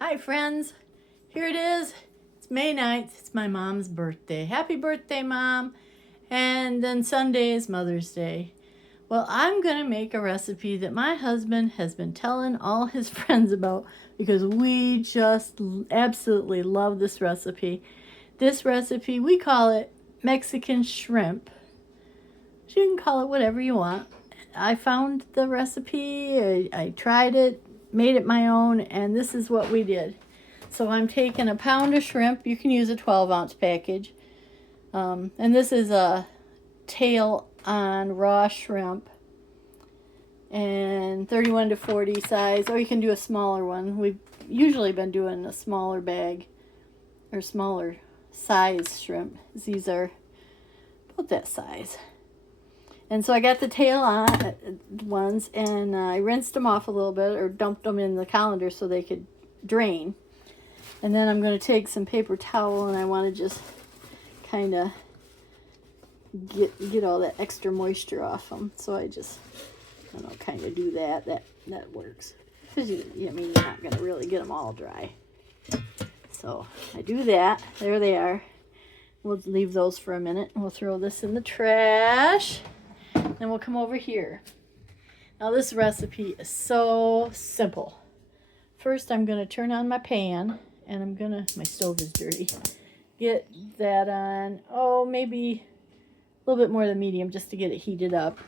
Hi friends, here it is. It's May 9th. It's my mom's birthday. Happy birthday, Mom. And then Sunday is Mother's Day. Well, I'm going to make a recipe that my husband has been telling all his friends about because we just absolutely love this recipe. This recipe, we call it Mexican shrimp. So you can call it whatever you want. I found the recipe, I tried it, made it my own, and this is what we did. So I'm taking a pound of shrimp. You can use a 12-ounce package. And this is a tail on raw shrimp. And 31 to 40 size, or you can do a smaller one. We've usually been doing a smaller bag or smaller size shrimp. These are about that size. And so I got the tail on ones, and I rinsed them off a little bit or dumped them in the colander so they could drain. And then I'm going to take some paper towel, and I want to just kind of get all that extra moisture off them. So I just, kind of do that. That works. Because you're not going to really get them all dry. So I do that. There they are. We'll leave those for a minute, and we'll throw this in the trash. Then we'll come over here. Now this recipe is so simple. First I'm going to turn on my pan, and my stove is dirty. Get that on, maybe a little bit more than medium just to get it heated up.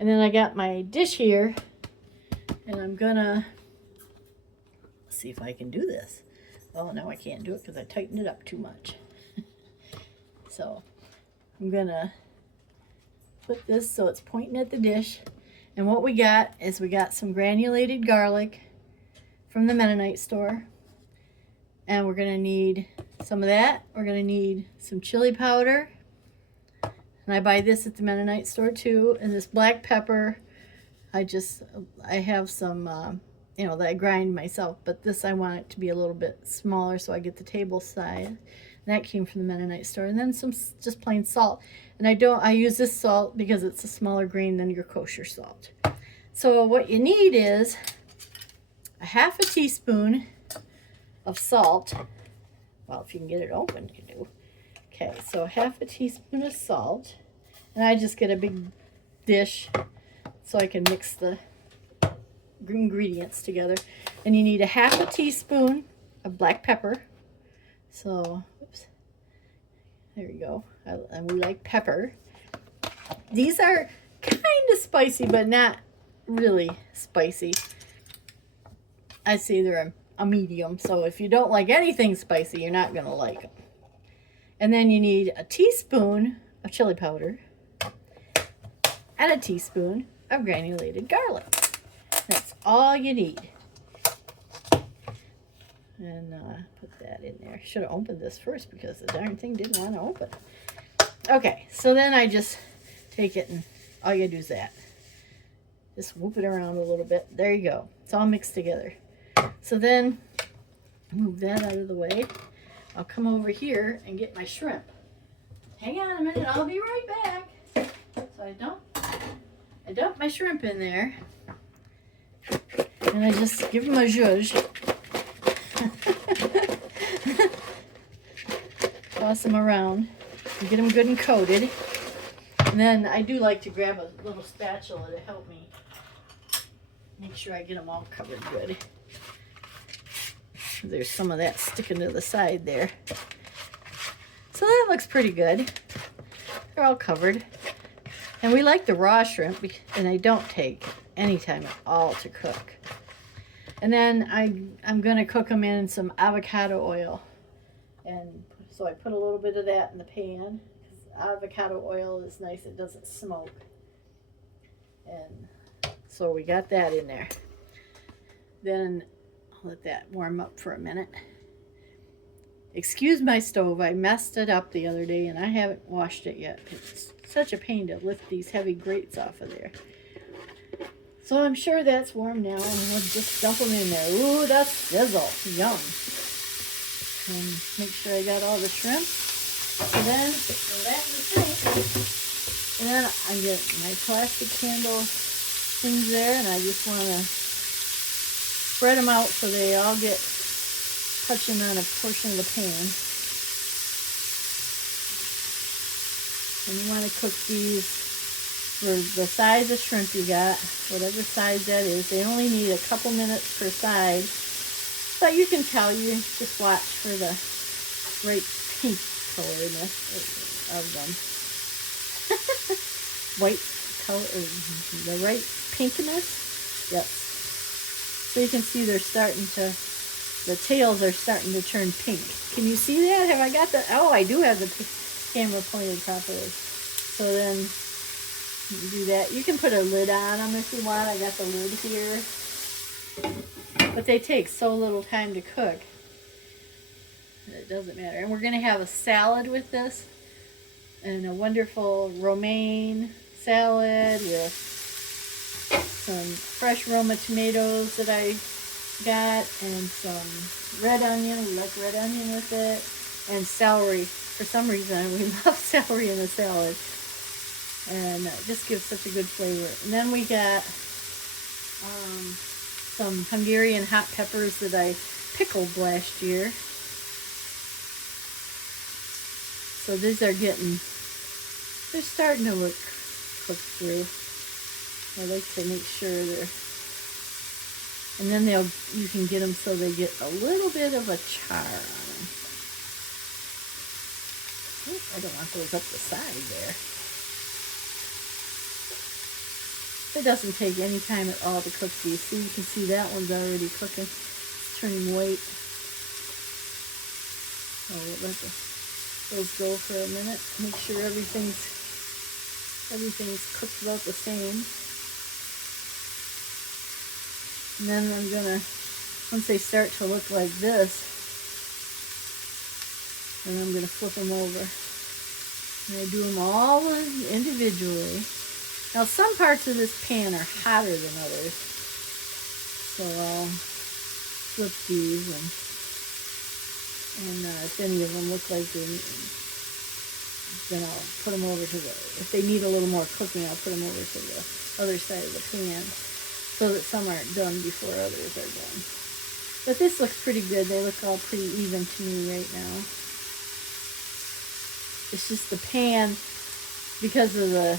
And then I got my dish here, and I'm going to see if I can do this. Oh, no, I can't do it because I tightened it up too much. So I'm going to put this so it's pointing at the dish. And what we got is we got some granulated garlic from the Mennonite store. And we're going to need some of that. We're going to need some chili powder. And I buy this at the Mennonite store too. And this black pepper, I have some, that I grind myself. But this I want it to be a little bit smaller, so I get the table size. That came from the Mennonite store. And then some just plain salt. And I use this salt because it's a smaller grain than your kosher salt. So what you need is a half a teaspoon of salt. Well, if you can get it open, you do. Okay, so half a teaspoon of salt. And I just get a big dish so I can mix the ingredients together. And you need a half a teaspoon of black pepper. So, oops, there you go. And we like pepper. These are kind of spicy, but not really spicy. I say they're a medium, so if you don't like anything spicy, you're not going to like them. And then you need a teaspoon of chili powder and a teaspoon of granulated garlic. That's all you need. And put that in there. Should have opened this first because the darn thing didn't want to open. Okay, so then I just take it, and all you do is that. Just whoop it around a little bit. There you go. It's all mixed together. So then, move that out of the way. I'll come over here and get my shrimp. Hang on a minute, I'll be right back. So I dump my shrimp in there. And I just give them a zhuzh. Toss them around and get them good and coated. And then I do like to grab a little spatula to help me make sure I get them all covered good. There's some of that sticking to the side there. So that looks pretty good. They're all covered. And we like the raw shrimp, and they don't take any time at all to cook. And then I'm going to cook them in some avocado oil. And so I put a little bit of that in the pan. Avocado oil is nice, it doesn't smoke. And so we got that in there. Then I'll let that warm up for a minute. Excuse my stove, I messed it up the other day and I haven't washed it yet. It's such a pain to lift these heavy grates off of there. So I'm sure that's warm now, and we'll just dump them in there. Ooh, that's sizzle. Yum. And make sure I got all the shrimp. And then throw that in the sink. And then I get my plastic candle things there, and I just want to spread them out so they all get touching on a portion of the pan. And you want to cook these for the size of shrimp you got, whatever size that is. They only need a couple minutes per side. But you can tell, you just watch for the right pink colorness of them. White color, the right pinkiness. Yep. So you can see they're starting to, the tails are starting to turn pink. Can you see that? Have I got the, oh, I do have the camera pointed properly. So then you do that. You can put a lid on them if you want. I got the lid here. But they take so little time to cook. It doesn't matter. And we're going to have a salad with this. And a wonderful romaine salad with some fresh Roma tomatoes that I got. And some red onion. We like red onion with it. And celery. For some reason, we love celery in a salad. And it just gives such a good flavor. And then we got some Hungarian hot peppers that I pickled last year. So these are getting, they're starting to look cooked through. I like to make sure they're, and then you can get them so they get a little bit of a char on them. Oh, I don't want those up the side there. It doesn't take any time at all to cook these. So you can see that one's already cooking. It's turning white. Oh, we'll let those go for a minute. Make sure everything's cooked about the same. And then I'm gonna, once they start to look like this, then I'm gonna flip them over. And I do them all individually. Now some parts of this pan are hotter than others, so I'll flip these, and if any of them look like they, then I'll put them over to the, if they need a little more cooking, I'll put them over to the other side of the pan, so that some aren't done before others are done. But this looks pretty good. They look all pretty even to me right now. It's just the pan, because of the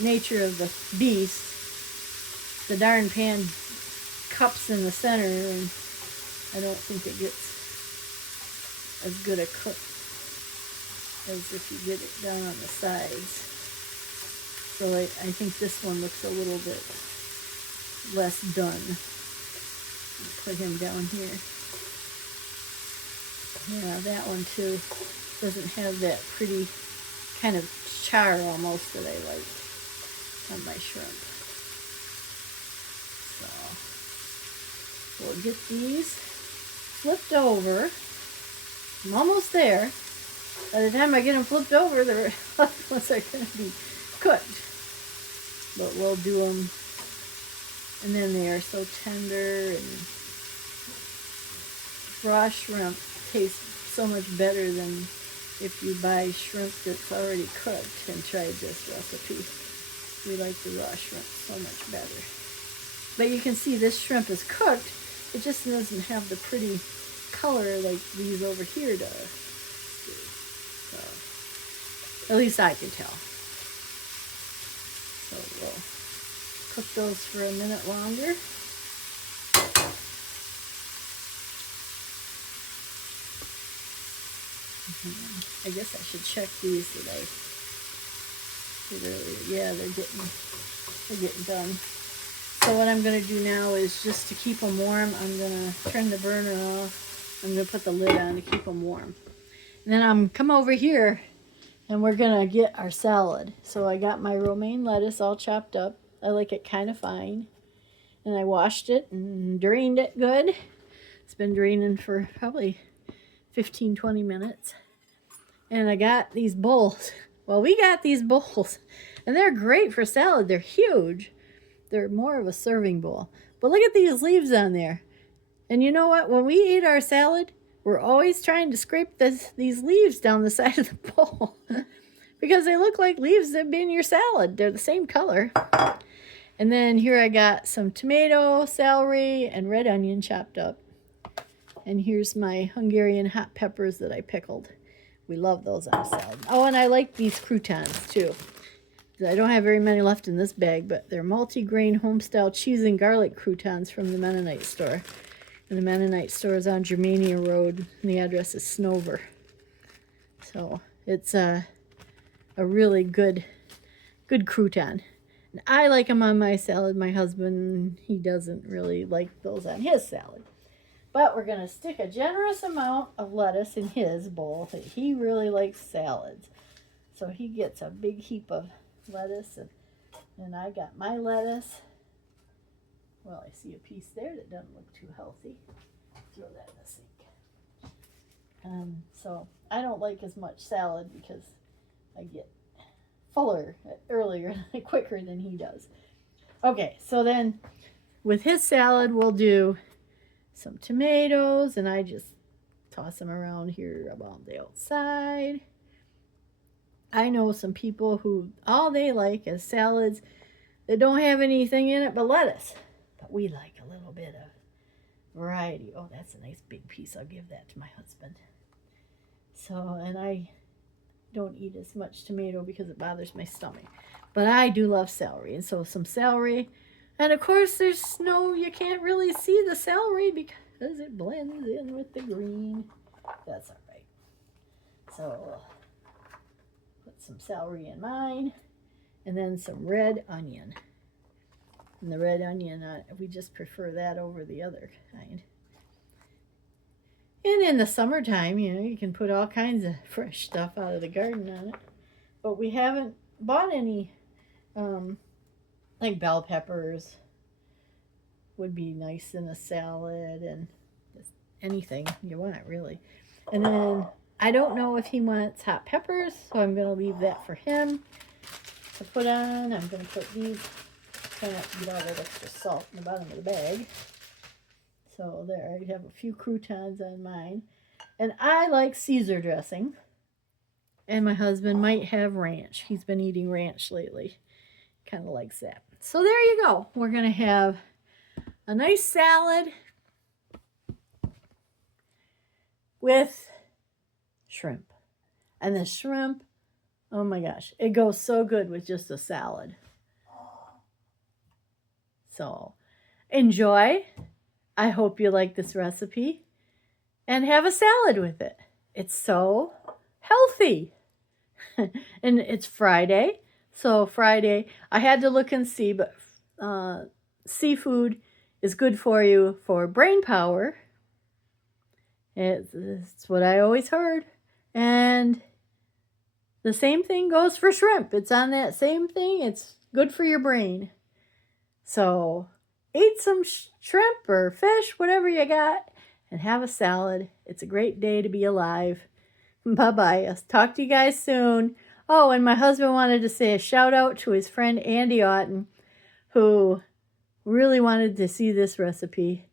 nature of the beast, the darn pan cups in the center, and I don't think it gets as good a cook as if you get it down on the sides. So I think this one looks a little bit less done. I'll put him down here. Yeah, that one too doesn't have that pretty kind of char almost that I like on my shrimp. So we'll get these flipped over. I'm almost there. By the time I get them flipped over, the other ones are going to be cooked. But we'll do them, and then they are so tender, and raw shrimp tastes so much better than if you buy shrimp that's already cooked and tried this recipe. We like the raw shrimp so much better. But you can see this shrimp is cooked. It just doesn't have the pretty color like these over here does. So, at least I can tell. So we'll cook those for a minute longer. I guess I should check these that I did earlier. Yeah, they're getting done. So what I'm going to do now is, just to keep them warm, I'm going to turn the burner off. I'm going to put the lid on to keep them warm. And then I'm come over here and we're going to get our salad. So I got my romaine lettuce all chopped up. I like it kind of fine. And I washed it and drained it good. It's been draining for probably 15-20 minutes. And I got these bowls. Well, we got these bowls, and they're great for salad. They're huge. They're more of a serving bowl. But look at these leaves on there. And you know what? When we eat our salad, we're always trying to scrape these leaves down the side of the bowl because they look like leaves that have been in your salad. They're the same color. And then here I got some tomato, celery, and red onion chopped up. And here's my Hungarian hot peppers that I pickled. We love those on salad. Oh, and I like these croutons too. I don't have very many left in this bag, but they're multi-grain home-style cheese and garlic croutons from the Mennonite store. And the Mennonite store is on Germania Road, and the address is Snover. So it's a really good crouton. And I like them on my salad. My husband, he doesn't really like those on his salad. But we're going to stick a generous amount of lettuce in his bowl. He really likes salads. So he gets a big heap of lettuce, and I got my lettuce. Well, I see a piece there that doesn't look too healthy. Throw that in the sink. So I don't like as much salad because I get fuller earlier, quicker than he does. Okay, so then with his salad, we'll do some tomatoes, and I just toss them around here about the outside. I know some people who all they like is salads that don't have anything in it but lettuce. But we like a little bit of variety. Oh, that's a nice big piece. I'll give that to my husband. So, and I don't eat as much tomato because it bothers my stomach. But I do love celery. And so some celery. And of course you can't really see the celery because it blends in with the green. That's all right. So put some celery in mine. And then some red onion. And the red onion, we just prefer that over the other kind. And in the summertime, you can put all kinds of fresh stuff out of the garden on it. But we haven't bought any, like bell peppers would be nice in a salad, and just anything you want, really. And then I don't know if he wants hot peppers, so I'm going to leave that for him to put on. I'm going to put these, try not to get all that extra salt in the bottom of the bag. So there, I have a few croutons on mine. And I like Caesar dressing. And my husband might have ranch. He's been eating ranch lately. Kind of likes that. So there you go. We're going to have a nice salad with shrimp. And the shrimp, oh my gosh, it goes so good with just a salad. So enjoy. I hope you like this recipe and have a salad with it. It's so healthy. And it's Friday. So Friday, I had to look and see, but seafood is good for you for brain power. It's what I always heard. And the same thing goes for shrimp. It's on that same thing. It's good for your brain. So eat some shrimp or fish, whatever you got, and have a salad. It's a great day to be alive. Bye-bye. I'll talk to you guys soon. Oh, and my husband wanted to say a shout out to his friend Andy Otten, who really wanted to see this recipe.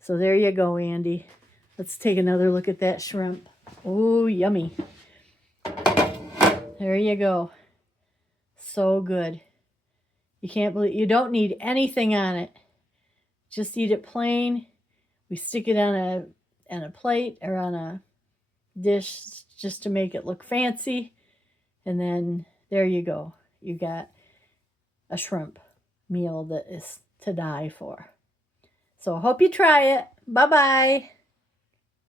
So there you go, Andy. Let's take another look at that shrimp. Oh, yummy. There you go. So good. You can't believe, you don't need anything on it. Just eat it plain. We stick it on a plate or on a dish just to make it look fancy. And then there you go. You got a shrimp meal that is to die for. So I hope you try it. Bye-bye.